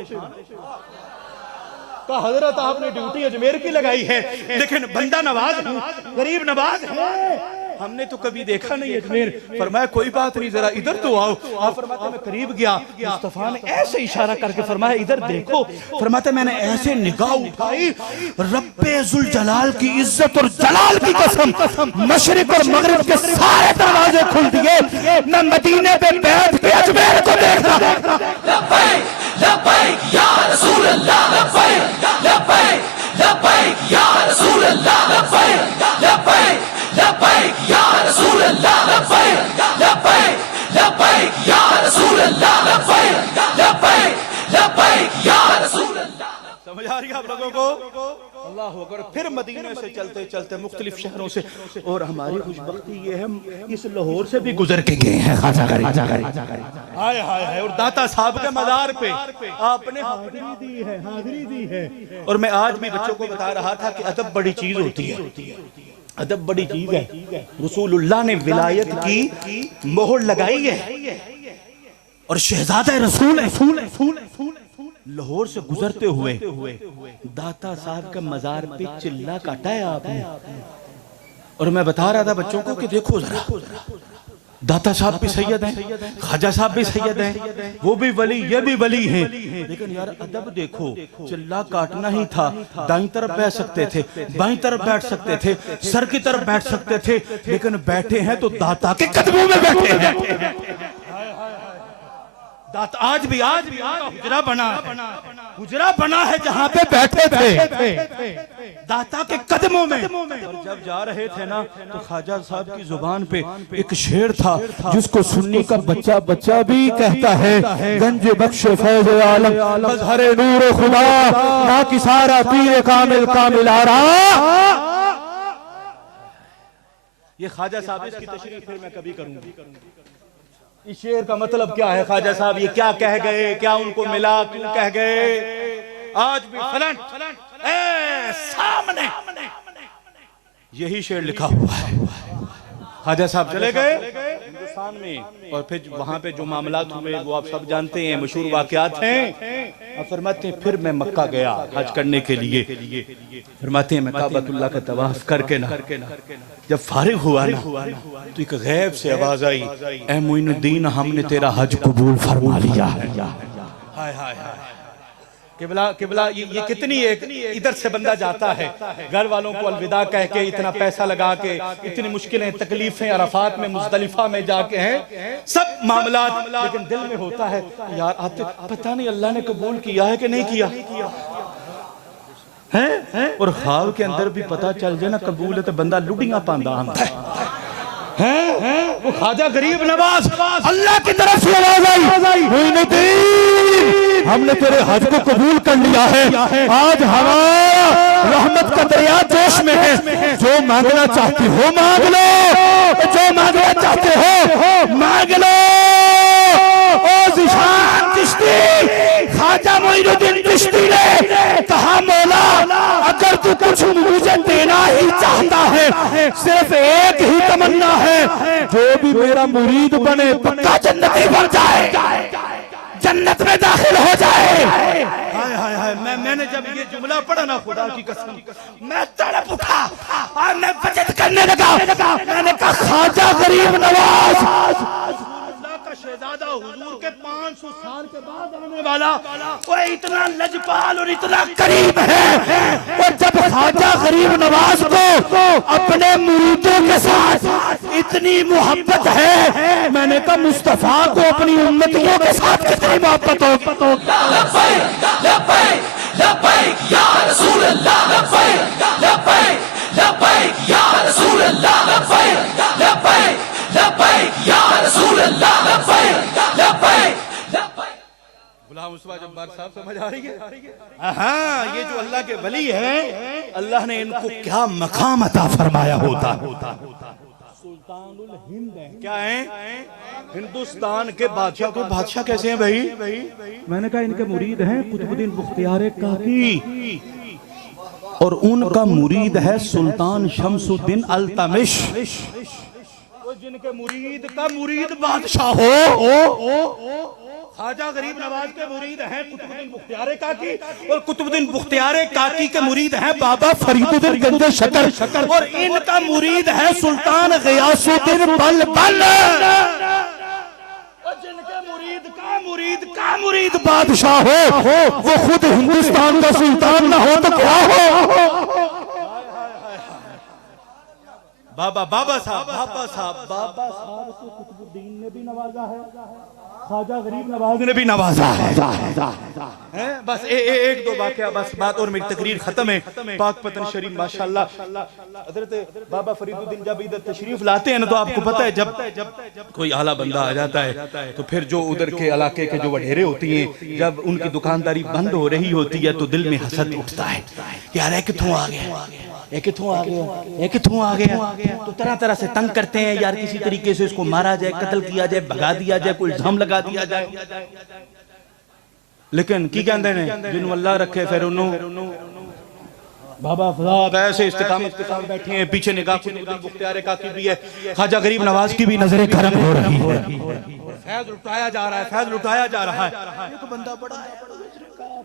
का हजरत आपने ड्यूटी अजमेर की लगाई है, लेकिन बंदा नवाज है, गरीब नवाज है, हमने तो कभी देखा नहीं अजमेर। फरमाया कोई बात नहीं, जरा इधर तो आओ। आप फरमाते मैं करीब गया, मुस्तफा ने ऐसे इशारा करके फरमाया इधर देखो। फरमाते मैंने ऐसे निगाह उठाई, रब्बे जुल जलाल की इज्जत और जलाल की कसम, मशरिक और मगरिब के सारे दरवाजे खुल दिए। मैं मदीने पे बैठ के अजमेर को देख रहा। लब्बैक लब्बैक या रसूल अल्लाह, लब्बैक लब्बैक लब्बैक या रसूल अल्लाह, लब्बैक लब्बैक लब्बैक या रसूल अल्लाह, लब्बैक लब्बैक लब्बैक या रसूल अल्लाह, लब्बैक लब्बैक लब्बैक या रसूल अल्लाह। समझ आ रही है आप लोगों को? अल्लाह अकबर। फिर मदीने से चलते चलते मुख्तलिफ शहरों से, और हमारी खुशबख्ती ये है हम इस लाहौर से भी गुजर के गए हैं ख्वाजा गरीब। हाय हाय हाय। और दाता साहब के मज़ार पे आपने हाजिरी दी है। और मैं आज भी बच्चों को बता रहा था कि अदब बड़ी चीज होती है, अदब बड़ी चीज है। रसूलुल्लाह ने विलायत की मोहर लगाई है और शहजादा रसूल लाहौर से गुजरते हुए दाता साहब का मजार पे चिल्ला काटा है आपने। और मैं बता रहा था बच्चों को कि देखो जरा, दाता साहब भी सैयद हैं, ख्वाजा साहब भी सैयद हैं, वो भी वली ये भी वली हैं, लेकिन यार अदब देखो। चिल्ला काटना ही था, दाईं तरफ बैठ सकते थे, बाईं तरफ बैठ सकते थे, सर की तरफ बैठ सकते थे, लेकिन बैठे हैं तो दाता के कदमों में बैठे हैं। आज भी हुजरा बना है जहां पे बैठे थे दाता के कदमों में। और जब जा रहे थे ना तो ख्वाजा साहब की जुबान पे एक शेर था जिसको सुन्नी का बच्चा बच्चा भी कहता है, गंज बख्श फैज़ आलम मज़हर नूर खुदा ना की सारा पीर कामिल कामिल आ रहा। ये ख्वाजा साहब इसकी तशरीह फिर मैं कभी करूंगा। इस शेर का मतलब क्या है, ख्वाजा साहब ये क्या कह गए, क्या उनको मिला, क्यों कह गए। आज भी सामने यही शेर लिखा हुआ है। ख्वाजा साहब चले गए हिंदुस्तान में, और फिर वहां पे जो मामलात हुए वो आप सब जानते हैं, मशहूर वाकयात हैं। फरमाते हैं फिर मैं मक्का गया हज करने के लिए। फरमाते हैं मैं काबतुल्लाह का तवाफ करके ना जब फारिग हुआ ना तो एक गैब से आवाज आई, ऐ मोइनुद्दीन हमने तेरा हज कबूल फरमा लिया है। हाय हाय हाय। किबला ये कितनी एक इधर से बंदा जाता है घर वालों को अलविदा कह के, इतना पैसा लगा के, इतनी मुश्किलें तकलीफें अरफात में मुज़दलिफा में जाके हैं सब मामलात, लेकिन दिल में होता है यार आते पता नहीं अल्लाह ने कबूल किया है कि नहीं किया है। और ख्वाब के अंदर भी पता चल जाए ना कबूल है तो बंदा लुटियां पांदा आंदा है। वो ख्वाजा गरीब नवाज अल्लाह की तरफ से आवाज आई, हमने तेरे हज को कबूल कर लिया है। आज हमारा रहमत का दरिया जोश में है, जो मांगना चाहते हो मांग लो, जो मांगना चाहते हो मांग लो। ओ ज़िशान चिश्ती, ख्वाजा मोइनुद्दीन चिश्ती ने कहा मौला अगर तू कुछ मुझे देना ही चाहता है, सिर्फ एक ही तमन्ना है, जो भी मेरा मुरीद बने पक्का जन्नती बन जाए, जन्नत में दाखिल हो जाए। हाय हाय हाय। मैंने जब ये जुमला पढ़ा ना खुदा की कसम मैं तड़प उठा और मैं बचत करने लगा। मैंने कहा ख्वाजा गरीब नवाज का शहजादा हुजूर के 500 साल के बाद आने वाला, वो इतना लजपाल और इतना करीब है। और जब ख्वाजा गरीब नवाज को अपने मुरीदों के साथ इतनी मोहब्बत है, मैंने कहा मुस्तफा को अपनी उम्मतियों के साथ कितनी मोहब्बत हो। लब्बैक लब्बैक लब्बैक या रसूल अल्लाह, लब्बैक लब्बैक लब्बैक या रसूल अल्लाह, लब्बैक लब्बैक लब्बैक या रसूल अल्लाह, लब्बैक लब्बैक लब्बैक। गुलाम उस्मान जब्बार साहब समझ आ रही है। हाँ, ये जो अल्लाह के वली हैं, अल्लाह ने इनको क्या मकाम अता फरमाया होता। सुल्तानुल हिंद है, क्या है, हिंदुस्तान के बादशाह के बादशाह कैसे हैं भाई। मैंने कहा इनके मुरीद हैं कुतुबुद्दीन बुख्तियार काकी, और उनका मुरीद है सुल्तान शमसुद्दीन अल्तमिश। जिनके मुरीद का मुरीद बादशाह हो ख्वाजा गरीब नवाज के मुरीद हैं कुतुबुद्दीन बुख्तियार काकी, और कुतुबुद्दीन बुख्तियार काकी के मुरीद हैं बाबा फरीदुद्दीन गंज शकर, और इनका मुरीद है सुल्तान गियासुद्दीन बलबल। जिनके मुरीद का मुरीद बादशाह हो, वो खुद हिंदुस्तान का सुल्तान ना हो तो क्या हो। बाबा साहब को कुतुबुद्दीन ने भी नवाजा है, ख्वाजा गरीब नवाज ने भी नवाजा है। बस एक दो वाकया, बस बात और मेरी तकरीर खत्म है। पाक पतन शरीफ माशाल्लाह, हजरत बाबा फरीदुद्दीन जब इधर तशरीफ लाते हैं ना, तो आपको पता है जब कोई आला बंदा आ जाता है तो फिर जो उधर के इलाके के जो वडेरे होती हैं, जब उनकी दुकानदारी बंद हो रही होती है तो दिल में हसद उठता है, यार ये किथों आ गया, ये किथों आ गया, तो तरह तरह से तंग करते हैं, यार किसी तरीके से इसको मारा जाए, कत्ल किया जाए, भगा दिया जाए, कोई इल्जाम लगा दिया जाए। लेकिन की कहते हैं जिन्हों अल्लाह रखे फिर उन्होंने बाबा साहब ऐसे इस्तिकामत के साथ बैठे हैं, पीछे निगाह कुतुबुद्दीन बुख्तियार काकी भी है, ख्वाजा गरीब नवाज की भी नजरें करम हो रही है, फैज लुटाया जा रहा है। ये तो बंदा बड़ा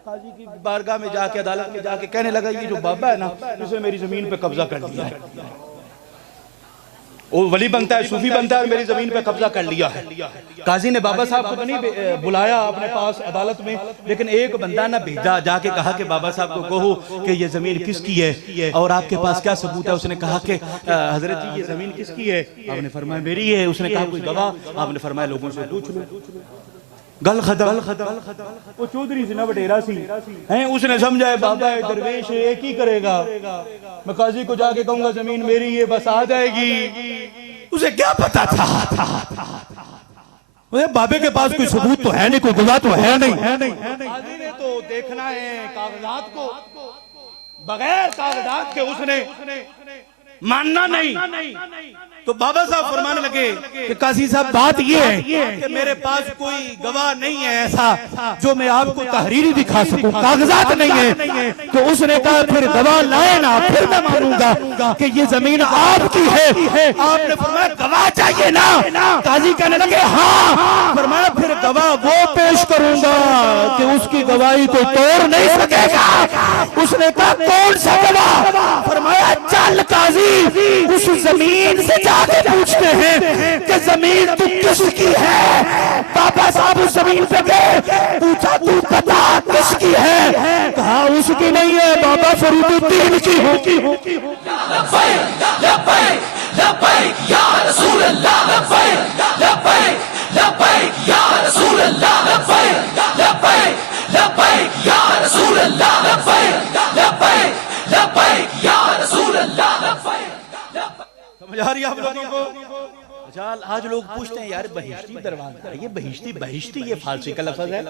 काजी की बारगाह में जाके, अदालत में जाके कहने लगा, ये जो बाबा है ना, इसने मेरी जमीन पे कब्जा कर लिया है। वो वली बनता है, सूफी बनता है, मेरी जमीन पे कब्जा कर लिया है। काजी ने बाबा साहब को नहीं बुलाया अपने पास अदालत में, लेकिन एक बंदा ना भेजा, जाके कहा कि बाबा साहब को कहो कि ये जमीन किसकी है और आपके पास क्या सबूत है। उसने कहा कि हजरत जी ये जमीन किसकी है। आपने फरमाया मेरी है। उसने कहा कोई गवाह। आपने फरमाया लोगों से पूछ लो। गल खत्म। वो चौधरी से ना बटेरा सी हैं, उसने समझा है बाबा है दरवेश एक ही करेगा, मैं काजी को जाके कहूंगा जमीन मेरी है, बस आ जाएगी। उसे क्या पता था बाबे के पास कोई सबूत तो है नहीं, कोई गवाह तो है नहीं। काजी ने तो देखना है कागजात को, बगैर कागजात के उसने मानना नहीं। तो बाबा साहब फरमाने लगे कि काजी साहब बात ये है कि मेरे पास कोई गवाह नहीं है ऐसा जो मैं आपको तहरीरी दिखा सकूं, कागजात नहीं है। तो उसने कहा फिर गवाह लाए ना, फिर मैं मानूंगा कि ये जमीन आपकी है। आपने फरमाया गवाह चाहिए ना। काजी कहने लगे हाँ। फरमाया फिर गवाह वो पेश करूंगा कि उसकी गवाही कोई तोड़ नहीं सकेगा। उसने कहा कौन सा गवाह। फरमाया चल काजी उस जमीन से जाके पूछते हैं कि जमीन तू किसकी है। बाबा साहब उस जमीन पे गए, पूछा तू बता किसकी है। कहा उसकी नहीं है, बाबा फरीदुद्दीन की होगी। लब्बैक लब्बैक लब्बैक या रसूल अल्लाह, लब्बैक लब्बैक लब्बैक या रसूल अल्लाह, लब्बैक लब्बैक लब्बैक या रसूल अल्लाह, लब्बैक लब्बैक लब्बैक या रसूल अल्लाह, लब्बैक। समझ आ रही है आप लोगों को? अच्छा आज लोग पूछते हैं यार बहिश्ती दरवाजा, ये बहिश्ती ये फारसी का लफ्ज है।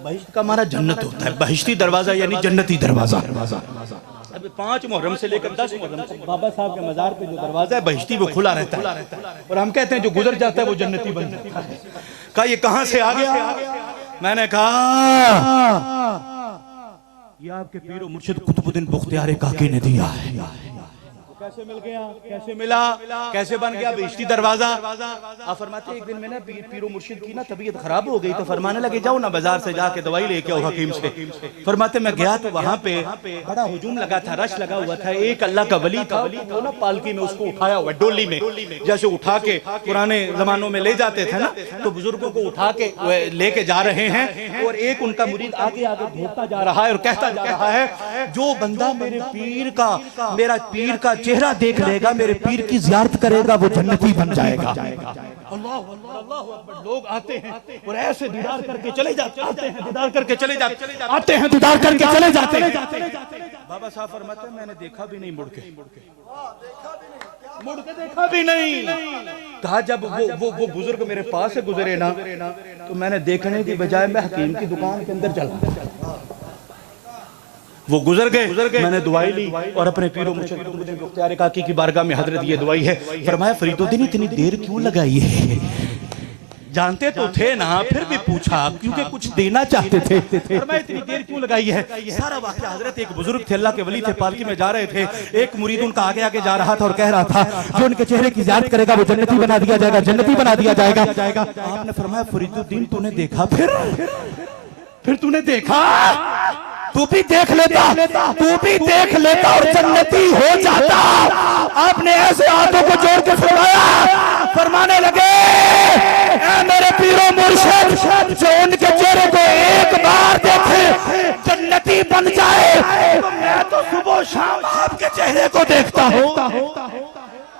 बहिश्त का हमारा जन्नत होता है, बहिश्ती दरवाजा यानी जन्नती दरवाजा। अब 5 मुहर्रम से लेकर 10 मुहर्रम तक बाबा साहब के मजार पे जो दरवाजा है बहिश्ती वो खुला रहता है, और हम कहते हैं जो गुजर जाता है वो जन्नती बन जाता है। कहा ये कहां से आ गया? मैंने कहा ये आपके पीरो मुर्शिद कुतुबुद्दीन बुख्तियार काकी ने दिया है। कैसे मिल गया, कैसे मिला, कैसे बन गया बहिश्ती दरवाजा? आप फरमाते एक दिन में ना पीरो मुर्शिद की ना तबीयत खराब हो गई, तो फरमाने लगे जाओ ना बाजार से जाके दवाई लेके आओ हकीम से। फरमाते मैं गया तो वहां पे बड़ा हुजूम लगा था, रश लगा हुआ था। एक अल्लाह का वली था, वो ना पालकी में उसको उठाया हुआ, डोली में जैसे उठा के पुराने जमानों में ले जाते थे ना, तो बुजुर्गों को उठा के लेके जा रहे हैं। और एक उनका मुरीद आगे आगे घूमता जा रहा है और कहता जा रहा है जो बंदा मेरे मेरा पीर का चेहरा देख लेगा, मेरे पीर की ज़ियारत करेगा, वो जन्नती बन जाएगा। अल्लाह अल्लाह अकबर। लोग आते हैं और ऐसे दीदार करके चले जाते हैं, आते हैं दीदार करके चले जाते हैं। बाबा साहब फरमाते मैंने देखा भी नहीं, मुड़ के देखा भी नहीं। कहा जब वो बुजुर्ग मेरे पास से गुजरे ना, तो मैंने देखने की बजाय मैं हकीम की दुकान के अंदर चला। वो गुजर गए, मैंने दुआई ली और अपने पीरो मुर्शिद कुतुबुद्दीन बुख्तियार काकी की बारगाह में हजरत ये दुआई है। फरमाया फरीदुद्दीन इतनी देर क्यों लगाई है? जानते तो थे ना, फिर भी पूछा क्योंकि कुछ देना चाहते थे। फरमाया इतनी देर क्यों लगाई है? सारा वाक़या हजरत एक बुजुर्ग थे, अल्लाह के वली थे, पालकी में जा रहे थे। एक मुरीद उनका आगे आगे जा रहा था और कह रहा था जो उनके चेहरे की ज़ियारत करेगा वो जन्नती बना दिया जाएगा, जन्नती बना दिया जाएगा। आपने फरमाया फरीदुद्दीन तूने देखा? फिर तूने देखा? तू भी देख लेता, तू भी देख लेता और जन्नती हो जाता। आपने ऐसे हाथों को जोड़ के फरमाया, फरमाने लगे ऐ मेरे पीरो मुर्शिद, जो उनके चेहरे को एक बार देखे जन्नती बन जाए, तो मैं तो सुबह शाम आपके चेहरे को देखता हूँ।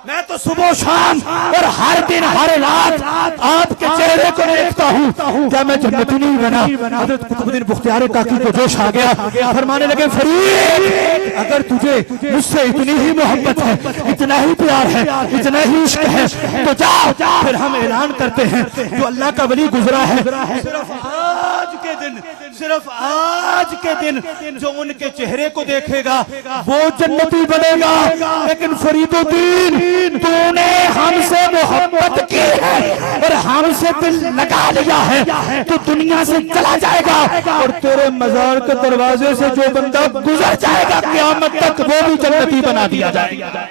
मैं तो सुबह शाम और हर दिन हर रात आपके चेहरे को देखता हूँ। क्या मैं जन्नती नहीं बना? हज़रत कुतुबुद्दीन बुख्तियार काकी को जोश आ गया, फरमाने लगे फरीद अगर तुझे मुझसे इतनी ही मोहब्बत है, इतना ही प्यार है, इतना ही इश्क है, तो जा फिर हम ऐलान करते हैं जो अल्लाह का वली गुजरा है सिर्फ आज के दिन जो उनके चेहरे को देखेगा वो जन्नती बनेगा। लेकिन फरीदुद्दीन तूने हमसे मोहब्बत की है और हमसे दिल लगा लिया है, तो दुनिया से चला जाएगा और तेरे मजार के दरवाजे से जो बंदा गुजर जाएगा क़यामत तक वो भी जन्नती बना दिया जाएगा।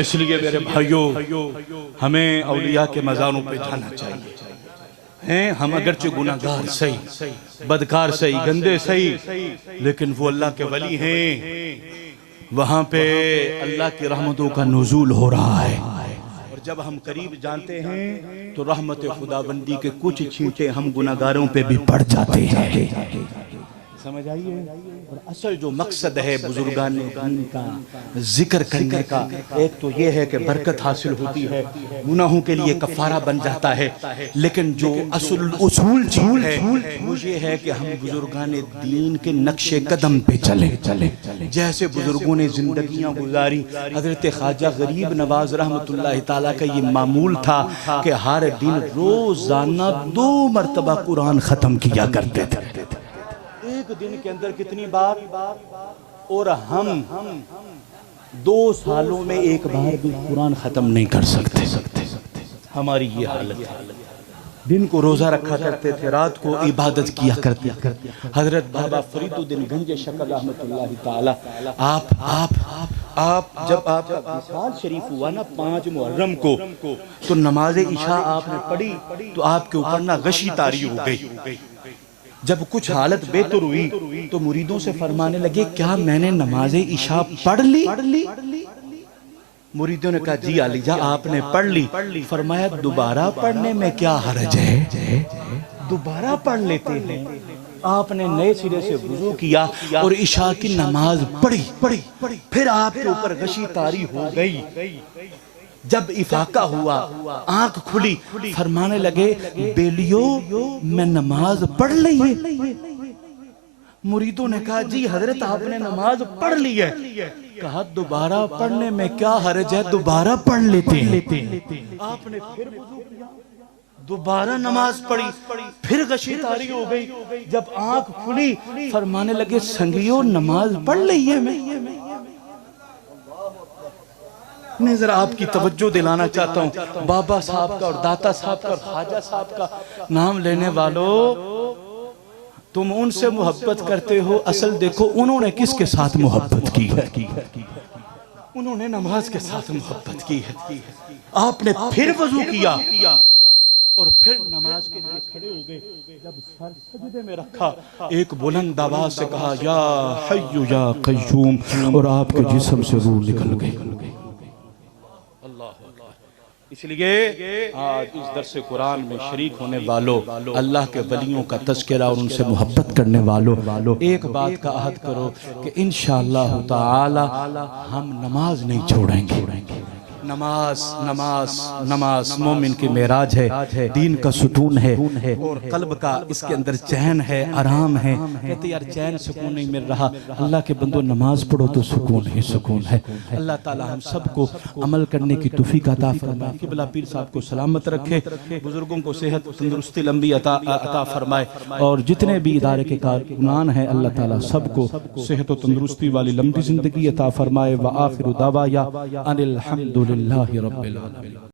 इसलिए मेरे भाइयों हमें औलिया के मज़ारों पे जाना चाहिए। हैं हम अगरचे गुनाहगार सही, बदकार सही, गंदे सही, लेकिन वो अल्लाह के वली हैं। वहाँ पे अल्लाह की रहमतों का नुज़ूल हो रहा है और जब हम करीब जानते हैं तो रहमत खुदाबंदी के कुछ छींटे हम गुनाहगारों पे भी पड़ जाते हैं। समझ आइए। और असल जो मकसद है बुजुर्गान दीन का जिक्र करने का, एक तो ये है कि बरकत हासिल होती है, गुनाहों के लिए कफारा बन जाता है, लेकिन जो असल उसूल चीज है वो ये है कि हम बुजुर्गान दीन के नक्शे कदम पे चले। जैसे बुजुर्गों ने जिंदगियां गुजारी, हजरत ख्वाजा गरीब नवाज रहमतुल्लाह ताला का ये मामूल था कि हर दिन रोजाना 2 मरतबा कुरान खत्म किया करते थे। एक दिन के अंदर कितनी बार? और हम 2 सालों में एक बार भी कुरान खत्म नहीं कर सकते। हमारी ये हालत है। दिन को रोजा रखा करते थे, रात को इबादत किया करते थे। हजरत बाबा फरीदुद्दीन गंज शकर रहमतुल्लाह ताला आप जब आपका विसाल शरीफ हुआ ना 5 मुहर्रम को, तो नमाज इशा आपने पढ़ी तो आपके ऊपर ना गशी तारी हो गई। जब कुछ हालत बेहतर हुई तो मुरीदों से फरमाने लगे क्या मैंने नमाज इशा पढ़ ली? मुरीदों ने कहा जी आलीजा आपने पढ़ ली। फरमाया दोबारा पढ़ने में क्या हर्ज है? दोबारा पढ़ लेते हैं। आपने नए सिरे से वुजू किया और इशा की नमाज पढ़ी, फिर आपके ऊपर गशी तारी हो गई। जब इफाका हुआ, आंख खुली, फरमाने लगे बेलियो मैं नमाज पढ़ ली है। मुरीदों ने कहा जी हजरत आपने नमाज पढ़ ली है। कहा दोबारा पढ़ने में क्या हर्ज है, दोबारा पढ़ लेते हैं। आपने फिर वुजू किया, दोबारा नमाज पढ़ी, फिर गशी तारी हो गई। जब आंख खुली फरमाने लगे संगियो नमाज पढ़ ली है मैं जरा आपकी तवज्जो दिलाना चाहता हूँ। बाबा साहब का और दाता साहब का और ख्वाजा साहब का नाम लेने वालों, तुम उनसे मोहब्बत करते हो, असल देखो उन्होंने किसके साथ मोहब्बत की है। उन्होंने नमाज के साथ मोहब्बत की है। आपने फिर वजू किया और फिर नमाज के लिए खड़े हो गए। जब सर सजदे में रखा, एक बुलंद आवाज से कहा या हय्यु या क़य्यूम, और आपके जिस्म से रूह निकल गई। इसलिए आज इस दर्स कुरान में शरीक होने वालों, अल्लाह के वलियों का तज़किरा और उनसे मोहब्बत करने वालों, एक बात का अहद करो कि इंशाअल्लाह ताला हम नमाज नहीं छोड़ेंगे। नमाज नमाज नमाज मोमिन की मेराज है, दीन का सुकून है और कल्ब का इसके अंदर चैन है, आराम है। कहते यार चैन सुकून नहीं मिल रहा, अल्लाह के बंदो नमाज पढ़ो तो सुकून ही सुकून है। अल्लाह ताला हम सबको अमल करने की तौफीक अता फरमाए। किबला पीर साहब को सलामत रखे, बुजुर्गों को सेहत तंदुरुस्ती लंबी अता फरमाए और जितने भी इदारे के कारकुनान हैं अल्लाह ताला सबको सेहत और तंदुरुस्ती वाली लंबी जिंदगी अता फरमाए। व आखिरु दावाया अनिल हम्दुलिल्लाहि रब्बिल आलमीन।